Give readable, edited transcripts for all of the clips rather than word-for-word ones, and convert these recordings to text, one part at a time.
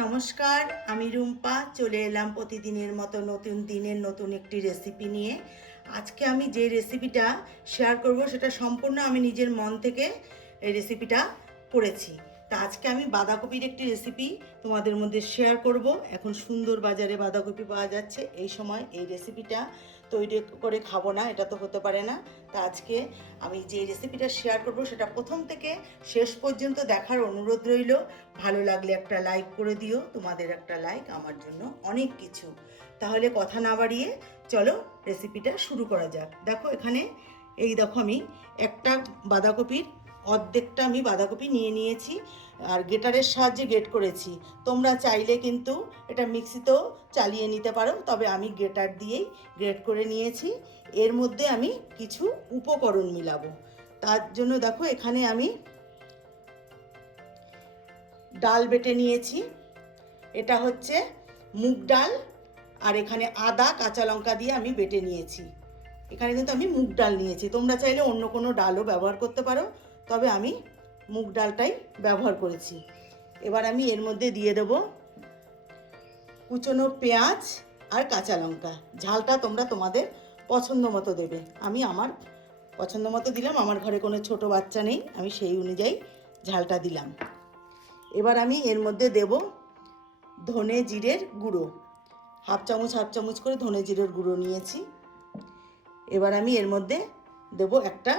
নমস্কার, আমি রুম্পা চলে এলাম প্রতিদিনের মতো নতুন দিনের নতুন একটি রেসিপি নিয়ে। আজকে আমি যে রেসিপিটা শেয়ার করব সেটা সম্পূর্ণ আমি নিজের মন থেকে এই রেসিপিটা করেছি। তা আজকে আমি বাঁধাকপির একটি রেসিপি তোমাদের মধ্যে শেয়ার করব। এখন সুন্দর বাজারে বাঁধাকপি পাওয়া যাচ্ছে, এই সময় এই রেসিপিটা তৈরি করে খাবো না, এটা তো হতে পারে না। তা আজকে আমি যে রেসিপিটা শেয়ার করব সেটা প্রথম থেকে শেষ পর্যন্ত দেখার অনুরোধ রইল। ভালো লাগলে একটা লাইক করে দিও, তোমাদের একটা লাইক আমার জন্য অনেক কিছু। তাহলে কথা না বাড়িয়ে চলো রেসিপিটা শুরু করা যাক। দেখো এখানে দেখো আমি একটা বাঁধাকপির অর্ধেকটা আমি বাঁধাকপি নিয়ে নিয়েছি আর গ্রেটারের সাহায্যে গ্রেট করেছি। তোমরা চাইলে কিন্তু এটা মিক্সিতেও চালিয়ে নিতে পারো, তবে আমি গ্রেটার দিয়েই গ্রেট করে নিয়েছি। এর মধ্যে আমি কিছু উপকরণ মিলাবো। তার জন্য দেখো এখানে আমি ডাল বেটে নিয়েছি, এটা হচ্ছে মুগ ডাল, আর এখানে আদা কাঁচা লঙ্কা দিয়ে আমি বেটে নিয়েছি। এখানে কিন্তু আমি মুগ ডাল নিয়েছি, তোমরা চাইলে অন্য কোনো ডালও ব্যবহার করতে পারো, তবে আমি মুগ ডালটাই ব্যবহার করেছি। এবার আমি এর মধ্যে দিয়ে দেব কুচনো পেঁয়াজ আর কাঁচা লঙ্কা। ঝালটা তোমরা তোমাদের পছন্দ মতো দেবে, আমি আমার পছন্দ মতো দিলাম। আমার ঘরে কোনো ছোট বাচ্চা নেই, আমি সেই অনুযায়ী ঝালটা দিলাম। এবার আমি এর মধ্যে দেব ধনে জিরের গুঁড়ো, হাফ চামচ করে ধনে জিরের গুঁড়ো নিয়েছি। এবার আমি এর মধ্যে দেব একটা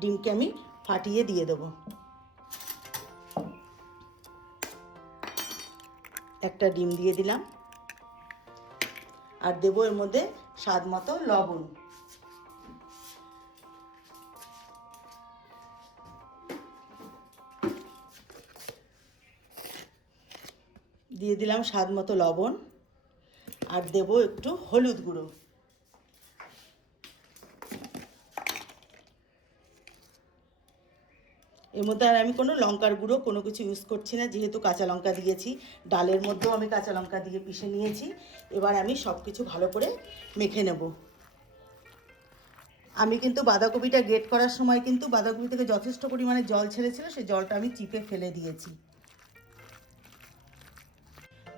ডিমকে আমি ফাটিয়ে দিয়ে দেব। একটা ডিম দিয়ে দিলাম, আর দেব এর মধ্যে স্বাদ মতো লবণ। দিয়ে দিলাম স্বাদ মতো লবণ, আর দেব একটু হলুদ গুঁড়ো। এর মধ্যে আর আমি কোনো লঙ্কার গুঁড়ো কোনো কিছু ইউজ করছি না, যেহেতু কাঁচা লঙ্কা দিয়েছি। ডালের মধ্যেও আমি কাঁচা লঙ্কা দিয়ে পিষে নিয়েছি। এবার আমি সব কিছু ভালো করে মেখে নেব। আমি কিন্তু বাঁধাকপিটা গ্রেট করার সময় কিন্তু বাঁধাকপি থেকে যথেষ্ট পরিমাণে জল ছেড়েছিল, সেই জলটা আমি চিপে ফেলে দিয়েছি।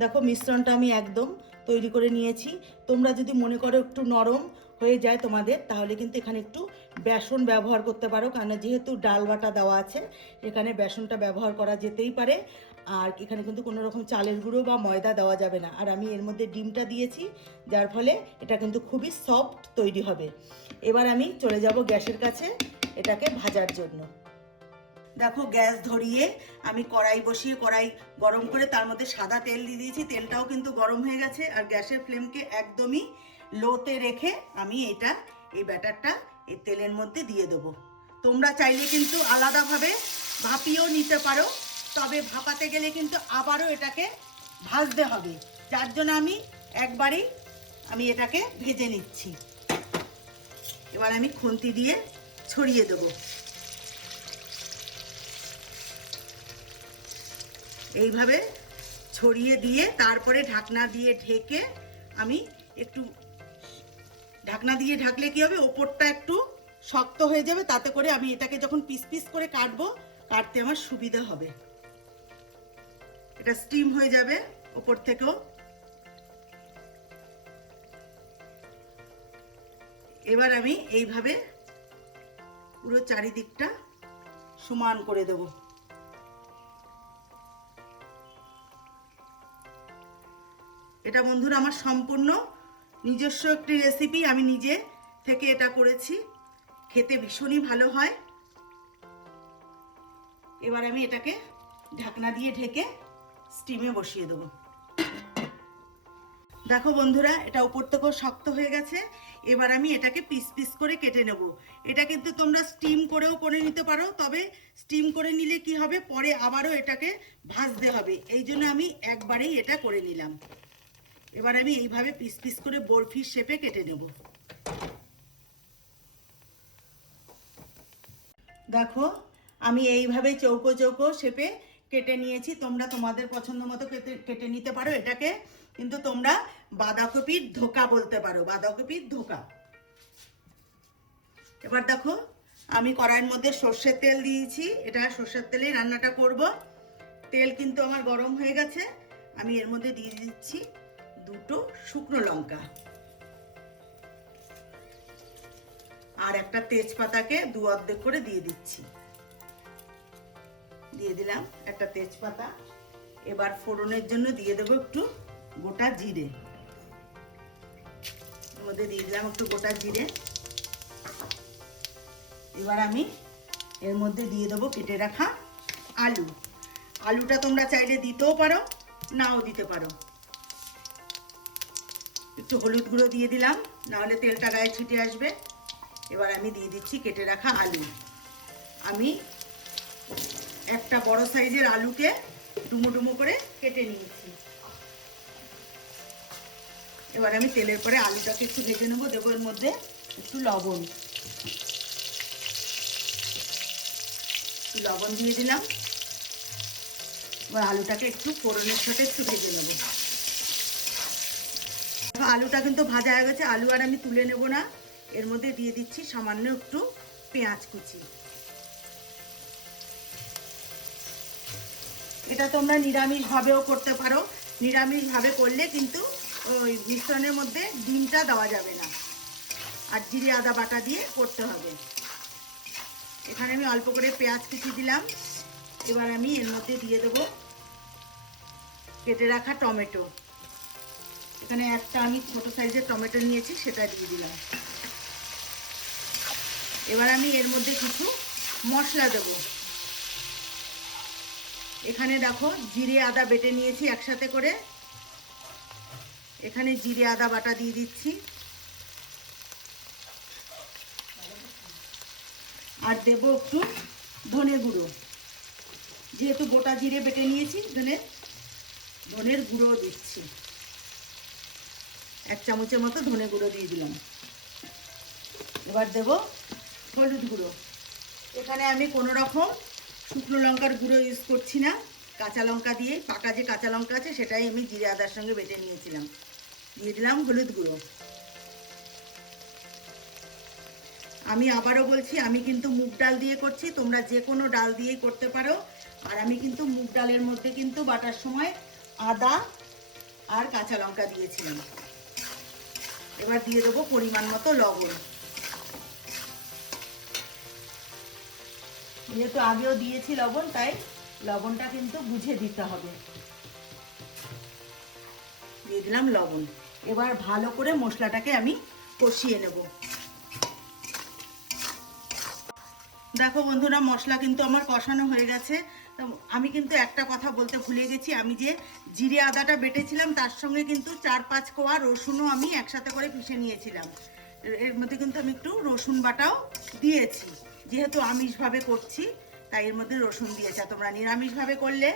দেখো মিশ্রণটা আমি একদম তৈরি করে নিয়েছি। তোমরা যদি মনে করো একটু নরম হয়ে যায় তোমাদের, তাহলে কিন্তু এখানে একটু বেসন ব্যবহার করতে পারো, কারণ যেহেতু ডাল বাটা দেওয়া আছে এখানে বেসনটা ব্যবহার করা যেতেই পারে। আর এখানে কিন্তু কোনো রকম চালের গুঁড়ো বা ময়দা দেওয়া যাবে না। আর আমি এর মধ্যে ডিমটা দিয়েছি, যার ফলে এটা কিন্তু খুবই সফট তৈরি হবে। এবার আমি চলে যাব গ্যাসের কাছে এটাকে ভাজার জন্য। দেখো গ্যাস ধরিয়ে আমি কড়াই বসিয়ে কড়াই গরম করে তার মধ্যে সাদা তেল দিয়ে দিয়েছি। তেলটাও কিন্তু গরম হয়ে গেছে, আর গ্যাসের ফ্লেমকে একদমই লোতে রেখে আমি এই ব্যাটারটা এই তেলের মধ্যে দিয়ে দেবো। তোমরা চাইলে কিন্তু আলাদাভাবে ভাপিয়েও নিতে পারো, তবে ভাপাতে গেলে কিন্তু আবারও এটাকে ভাজতে হবে, যার জন্য একবারেই আমি এটাকে ভেজে নিচ্ছি। এবার আমি খুন্তি দিয়ে ছড়িয়ে দেবো। এইভাবে ছড়িয়ে দিয়ে তারপরে ঢাকনা দিয়ে ঢেকে আমি একটু ঢাকনা দিয়ে ঢাকলে কি হবে, ওপরটা একটু শক্ত হয়ে যাবে, তাতে করে আমি এটাকে যখন পিস পিস করে কাটতে আমার সুবিধা হবে। এটা স্টিম হয়ে যাবে ওপর থেকেও। এবার আমি এইভাবে পুরো চারিদিকটা সমান করে দেবো। এটা বন্ধুরা আমার সম্পূর্ণ নিজস্ব একটি রেসিপি, আমি নিজে থেকে এটা করেছি, খেতে ভীষণই ভালো হয়। এবার আমি এটাকে ঢাকনা দিয়ে ঢেকে স্টিমে বসিয়ে দেবো। দেখো বন্ধুরা এটা উপর থেকেও শক্ত হয়ে গেছে। এবার আমি এটাকে পিস পিস করে কেটে নেব। এটা কিন্তু তোমরা স্টিম করেও করে নিতে পারো, তবে স্টিম করে নিলে কি হবে, পরে আবারও এটাকে ভাজতে হবে, এই জন্য আমি একবারেই এটা করে নিলাম। এবার আমি এইভাবে পিস পিস করে বরফির শেপে কেটে নেব। দেখো আমি এইভাবে চৌকো চৌকো শেপে কেটে নিয়েছি। তোমরা তোমাদের পছন্দ মতো কেটে নিতে পারো। এটাকে কিন্তু তোমরা বাঁধাকপির ধোকা বলতে পারো, বাঁধাকপির ধোকা। এবার দেখো আমি কড়াইয়ের মধ্যে সর্ষের তেল দিয়েছি, এটা সর্ষের তেলেই রান্নাটা করব। তেল কিন্তু আমার গরম হয়ে গেছে, আমি এর মধ্যে দিয়ে দিচ্ছি দুটো শুকনো লঙ্কা আর একটা তেজপাতাকে দু অর্ধেক করে দিয়ে দিচ্ছি। দিয়ে দিলাম একটা তেজপাতা। এবার ফোড়নের জন্য দিয়ে দেবো একটু গোটা জিরে। এর মধ্যে দিয়ে দিলাম একটু গোটা জিরে। এবার আমি এর মধ্যে দিয়ে দেবো কেটে রাখা আলু। আলুটা তোমরা চাইলে দিতেও পারো, নাও দিতে পারো। একটু হলুদ গুঁড়ো দিয়ে দিলাম, নাহলে তেলটা গায়ে ছিটে আসবে। এবার আমি দিয়ে দিচ্ছি কেটে রাখা আলু। আমি একটা বড় সাইজের আলুকে ডুমো ডুমো করে কেটে নিয়েছি। এবার আমি তেলের পরে আলুটাকে একটু ভেজে নেবো। দেবো এর মধ্যে একটু লবণ। একটু লবণ দিয়ে দিলাম। এবার আলুটাকে একটু ফোড়নের সাথে একটু ভেজে নেব। আলুটা কিন্তু ভাজা হয়ে গেছে। আলু আর আমি তুলে নেব না। এর মধ্যে দিয়ে দিচ্ছি সামান্য একটু পেঁয়াজ কুচি। এটা তোমরা নিরামিষভাবেও করতে পারো। নিরামিষভাবে করলে কিন্তু ওই মিশ্রণের মধ্যে ডিমটা দেওয়া যাবে না, আর জিরে আদা বাটা দিয়ে করতে হবে। এখানে আমি অল্প করে পেঁয়াজ কুচি দিলাম। এবার আমি এর মধ্যে দিয়ে দেবো কেটে রাখা টমেটো। এখানে একটা আমি ছোট সাইজের টমেটো নিয়েছি, সেটা দিয়ে দিলাম। এবার আমি এর মধ্যে কিছু মশলা দেব। এখানে দেখো জিরে আদা বেটে নিয়েছি একসাথে করে। এখানে জিরে আদা বাটা দিয়ে দিচ্ছি। আর দেবো একটু ধনে গুঁড়ো। যেহেতু গোটা জিরে বেটে নিয়েছি, ধনের গুঁড়ো দিচ্ছি। 1 চামচের মতো ধনে গুঁড়ো দিয়ে দিলাম। এবার দেব হলুদ গুঁড়ো। এখানে আমি কোনো রকম শুকনো লঙ্কার গুঁড়ো ইউজ করছি না, কাঁচা লঙ্কা দিয়ে, পাকা যে কাঁচা লঙ্কা আছে সেটাই আমি জিরে আদার সঙ্গে বেটে নিয়েছিলাম। দিয়ে দিলাম হলুদ গুঁড়ো। আমি আবারও বলছি, আমি কিন্তু মুগ ডাল দিয়ে করছি, তোমরা যে কোনো ডাল দিয়েই করতে পারো। আর আমি কিন্তু মুগ ডালের মধ্যে কিন্তু বাটার সময় আদা আর কাঁচা লঙ্কা দিয়েছিলাম। এবার দিয়ে দেবো পরিমাণ মতো লবণ। যেহেতু আগেও দিয়েছি লবণ, তাই লবণটা কিন্তু বুঝে দিতে হবে। দিয়ে দিলাম লবণ। এবার ভালো করে মশলাটাকে আমি কষিয়ে নেব। দেখো বন্ধুরা, মশলা কিন্তু আমার কষানো হয়ে গেছে। আমি কিন্তু একটা কথা বলতে ভুলে গেছি, আমি যে জিরে আদাটা বেটেছিলাম তার সঙ্গে কিন্তু 4-5 কোয়া রসুনও আমি একসাথে করে পিষে নিয়েছিলাম। এর মধ্যে কিন্তু আমি একটু রসুন বাটাও দিয়েছি। যেহেতু আমিষভাবে করছি তাই এর মধ্যে রসুন দিয়েছি। তোমরা নিরামিষভাবে করলে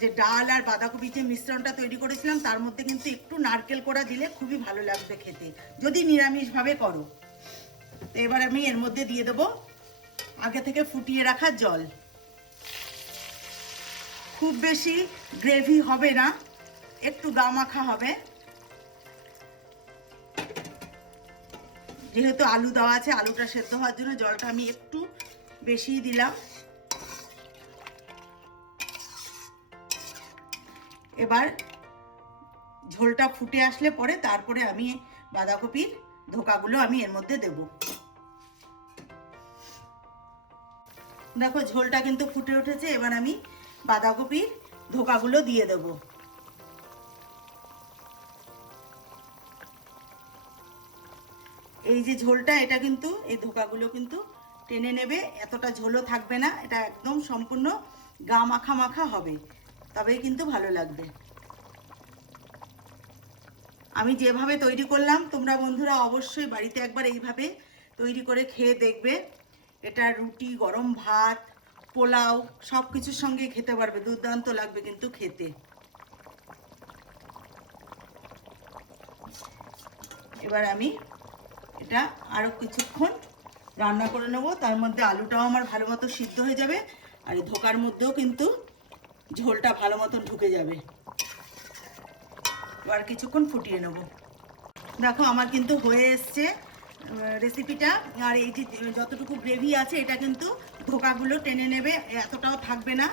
যে ডাল আর বাঁধাকপি যে মিশ্রণটা তৈরি করেছিলাম তার মধ্যে কিন্তু একটু নারকেল কোড়া দিলে খুবই ভালো লাগবে খেতে, যদি নিরামিষভাবে করো। তো এবার আমি এর মধ্যে দিয়ে দেবো আগে থেকে ফুটিয়ে রাখা জল। খুব বেশি গ্রেভি হবে না, একটু গা মাখা হবে। যেহেতু আলু দেওয়া আছে, আলুটা সেদ্ধ হওয়ার জন্য জলটা আমি একটু বেশি দিলাম। এবার ঝোলটা ফুটে আসলে পরে তারপরে আমি বাঁধাকপির ধোকাগুলো আমি এর মধ্যে দেব। দেখো ঝোলটা কিন্তু ফুটে উঠেছে। এবার আমি বাঁধাকপির ধোকাগুলো দিয়ে দেব। এই যে ঝোলটা, এটা কিন্তু এই ধোকাগুলো কিন্তু টেনে নেবে, এতটা ঝোলও থাকবে না। এটা একদম সম্পূর্ণ গা মাখা মাখা হবে, তবেই কিন্তু ভালো লাগবে। আমি যেভাবে তৈরি করলাম, তোমরা বন্ধুরা অবশ্যই বাড়িতে একবার এইভাবে তৈরি করে খেয়ে দেখবে। এটা রুটি, গরম ভাত, পোলাও সব কিছুর সঙ্গে খেতে পারবে, দুর্দান্ত লাগবে কিন্তু খেতে। এবার আমি এটা আরও কিছুক্ষণ রান্না করে নেব। তার মধ্যে আলুটাও আমার ভালো মতো সিদ্ধ হয়ে যাবে, আর এই ধোকার মধ্যেও কিন্তু ঝোলটা ভালো মতন ঢুকে যাবে। এবার কিছুক্ষণ ফুটিয়ে নেব। দেখো আমার কিন্তু হয়ে এসছে রেসিপিটা। আর এই যে যতটুকু গ্রেভি আছে এটা কিন্তু ধোকাগুলো টেনে নেবে, এতটাও থাকবে না।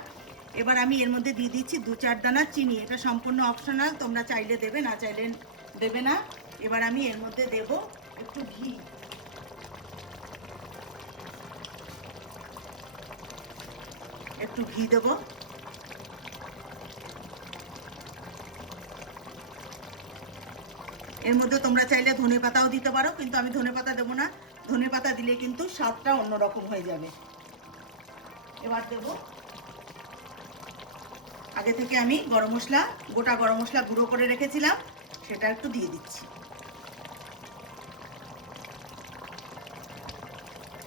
এবার আমি এর মধ্যে দিয়ে দিচ্ছি 2-4 দানা চিনি। এটা সম্পূর্ণ অপশনাল, তোমরা চাইলে দেবে, না চাইলে দেবে না। এবার আমি এর মধ্যে দেব একটু ঘি। একটু ঘি দেবো। এর মধ্যে তোমরা চাইলে ধনেপাতাও দিতে পারো, কিন্তু আমি ধনেপাতা দেবো না। ধনেপাতা দিলে কিন্তু স্বাদটা অন্যরকম হয়ে যাবে। এবার দেব আগে থেকে আমি গরম মশলা, গোটা গরম মশলা গুঁড়ো করে রেখেছিলাম, সেটা একটু দিয়ে দিচ্ছি।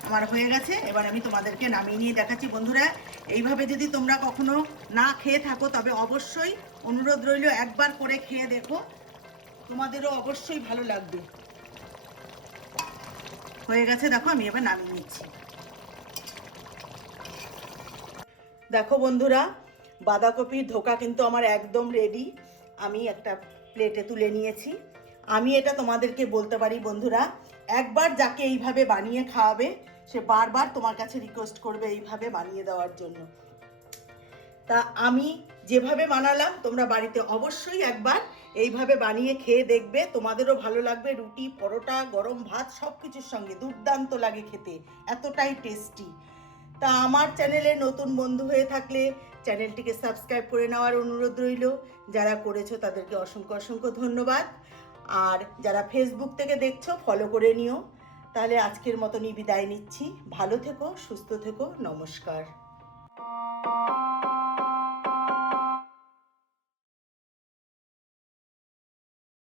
আমার হয়ে গেছে। এবার আমি তোমাদেরকে নামিয়ে নিয়ে দেখাচ্ছি। বন্ধুরা, এইভাবে যদি তোমরা কখনো না খেয়ে থাকো তবে অবশ্যই অনুরোধ রইল একবার করে খেয়ে দেখো, তোমাদেরও অবশ্যই ভালো লাগবে। হয়ে গেছে, দেখো আমি এবার নামিয়ে নিচ্ছি। দেখো বন্ধুরা, বাঁধাকপির ধোকা কিন্তু আমার একদম রেডি। আমি একটা প্লেটে তুলে নিয়েছি। আমি এটা তোমাদেরকে বলতে পারি বন্ধুরা, একবার যাকে এইভাবে বানিয়ে খাওয়াবে সে বারবার তোমার কাছে রিকোয়েস্ট করবে এইভাবে বানিয়ে দেওয়ার জন্য। তা আমি যেভাবে বানালাম তোমরা বাড়িতে অবশ্যই একবার এইভাবে বানিয়ে খেয়ে দেখবে, তোমাদেরও ভালো লাগবে। রুটি, পরোটা, গরম ভাত সব কিছুর সঙ্গে দুর্দান্ত লাগে খেতে, এতটাই টেস্টি। তা আমার চ্যানেলে নতুন বন্ধু হয়ে থাকলে চ্যানেলটিকে সাবস্ক্রাইব করে নেওয়ার অনুরোধ রইল। যারা করেছো তাদেরকে অসংখ্য অসংখ্য ধন্যবাদ। আর যারা ফেসবুক থেকে দেখছো ফলো করে নিও। তাহলে আজকের মতনই বিদায় নিচ্ছি। ভালো থেকো, সুস্থ থেকো, নমস্কার।